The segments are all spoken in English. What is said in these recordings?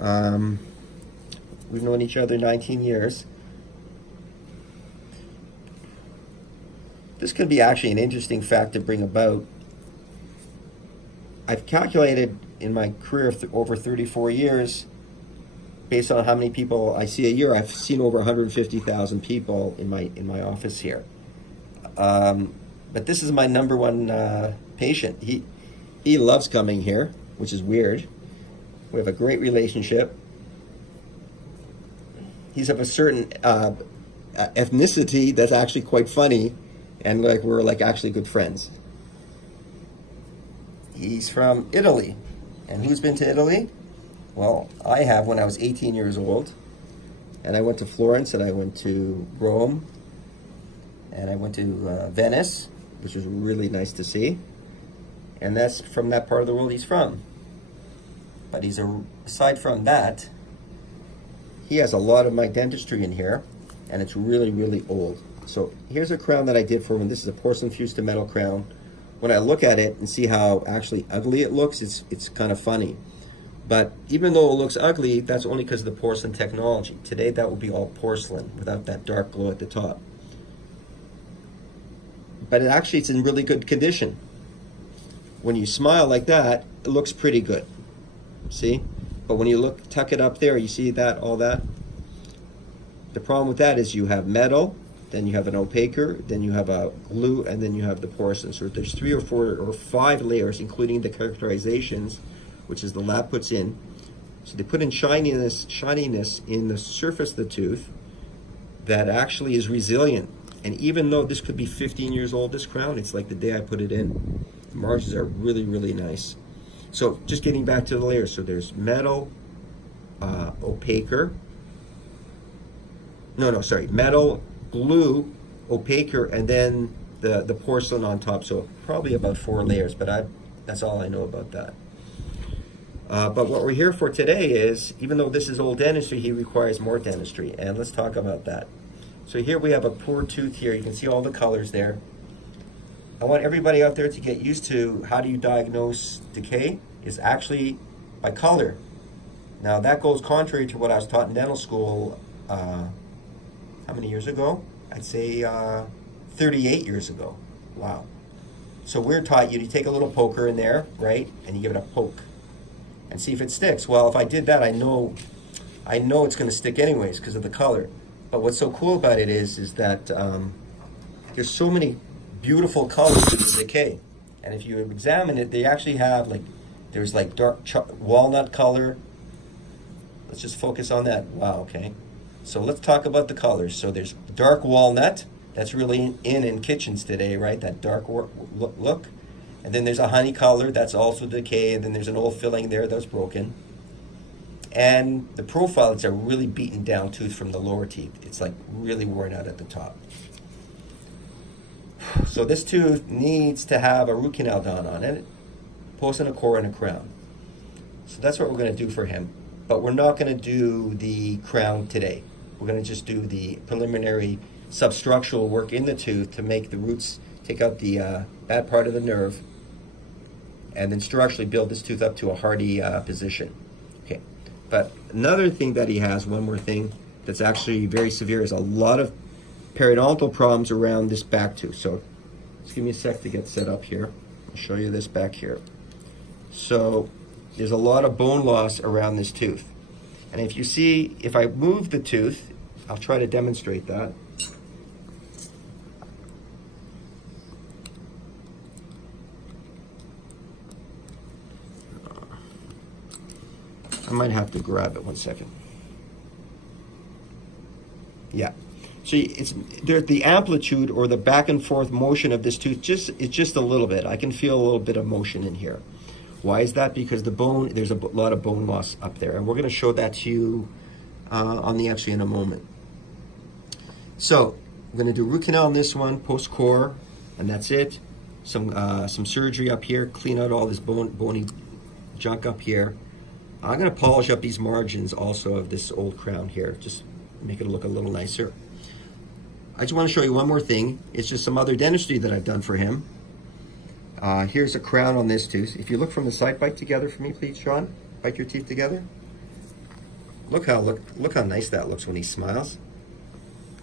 We've known each other 19 years. This could be actually an interesting fact to bring about. I've calculated in my career of over 34 years, based on how many people I see a year, I've seen over 150,000 people in my office here. But this is my number one patient. He loves coming here, which is weird. We have a great relationship. He's of a certain ethnicity that's actually quite funny, and like we're like actually good friends. He's from Italy. And who's been to Italy? Well, I have when I was 18 years old. And I went to Florence, and I went to Rome, and I went to Venice, which was really nice to see. And that's from that part of the world he's from. But aside from that, he has a lot of my dentistry in here, and it's really, really old. So here's a crown that I did for him. This is a porcelain fused to metal crown. When I look at it and see how actually ugly it looks, it's kind of funny. But even though it looks ugly, that's only because of the porcelain technology. Today, that would be all porcelain without that dark glow at the top. But it's in really good condition. When you smile like that, it looks pretty good. See? But when you tuck it up there, you see that, all that? The problem with that is you have metal, then you have an opaquer, then you have a glue, and then you have the porcelain. So there's 3 or 4 or 5 layers, including the characterizations, which is the lab puts in. So they put in shininess in the surface of the tooth that actually is resilient. And even though this could be 15 years old, this crown, it's like the day I put it in. The margins are really, really nice. So just getting back to the layers. So there's metal, opaquer. Metal, glue, opaquer, and then the porcelain on top. So probably about 4 layers, but that's all I know about that. But what we're here for today is, even though this is old dentistry, he requires more dentistry, and let's talk about that. So here we have a poor tooth here. You can see all the colors there. I want everybody out there to get used to how do you diagnose decay. It's actually by color. Now that goes contrary to what I was taught in dental school, how many years ago? I'd say 38 years ago. Wow. So we're taught you take a little poker in there, right? And you give it a poke and see if it sticks. Well, if I did that, I know it's going to stick anyways because of the color. But what's so cool about it is that there's so many beautiful colors in the decay. And if you examine it, they actually have there's dark walnut color. Let's just focus on that. Wow, okay. So let's talk about the colors. So there's dark walnut. That's really in kitchens today, right? That dark look. And then there's a honey color. That's also decay. And then there's an old filling there that's broken. And the profile, it's a really beaten down tooth from the lower teeth. It's like really worn out at the top. So this tooth needs to have a root canal done on it, post and a core and a crown. So that's what we're going to do for him. But we're not going to do the crown today. We're going to just do the preliminary substructural work in the tooth to make the roots, take out the bad part of the nerve, and then structurally build this tooth up to a hardy position. Okay. But another thing that he has, one more thing that's actually very severe, is a lot of periodontal problems around this back tooth. So just give me a sec to get set up here. I'll show you this back here. So there's a lot of bone loss around this tooth. And if you see, if I move the tooth, I'll try to demonstrate that. I might have to grab it 1 second. Yeah. So there's the amplitude or the back and forth motion of this tooth. It's just a little bit. I can feel a little bit of motion in here. Why is that? Because the bone, there's a lot of bone loss up there, and we're going to show that to you on the X-ray in a moment. So I'm going to do root canal on this one, post core, and that's it. Some surgery up here, clean out all this bony junk up here. I'm going to polish up these margins also of this old crown here, just make it look a little nicer. I just want to show you one more thing. It's just some other dentistry that I've done for him. Here's a crown on this tooth. If you look from the side, bite together for me, please, Sean. Bite your teeth together. Look how nice that looks when he smiles.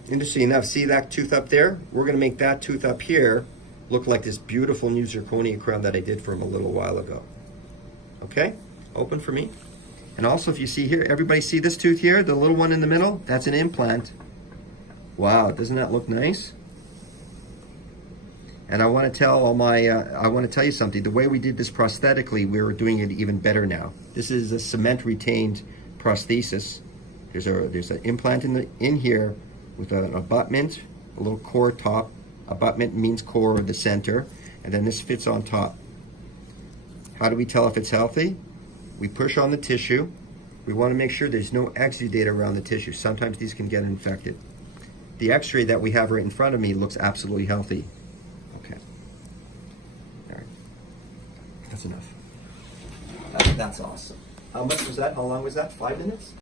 Interesting enough, see that tooth up there? We're going to make that tooth up here look like this beautiful new zirconia crown that I did for him a little while ago. Okay? Open for me. And also, if you see here, everybody see this tooth here, the little one in the middle? That's an implant. Wow, doesn't that look nice? And I want to tell you something. The way we did this prosthetically, we're doing it even better now. This is a cement retained prosthesis. There's an implant in here with an abutment, a little core top. Abutment means core of the center, and then this fits on top. How do we tell if it's healthy? We push on the tissue. We want to make sure there's no exudate around the tissue. Sometimes these can get infected. The x-ray that we have right in front of me looks absolutely healthy. Okay. All right. That's enough. That's awesome. How much was that? How long was that? 5 minutes?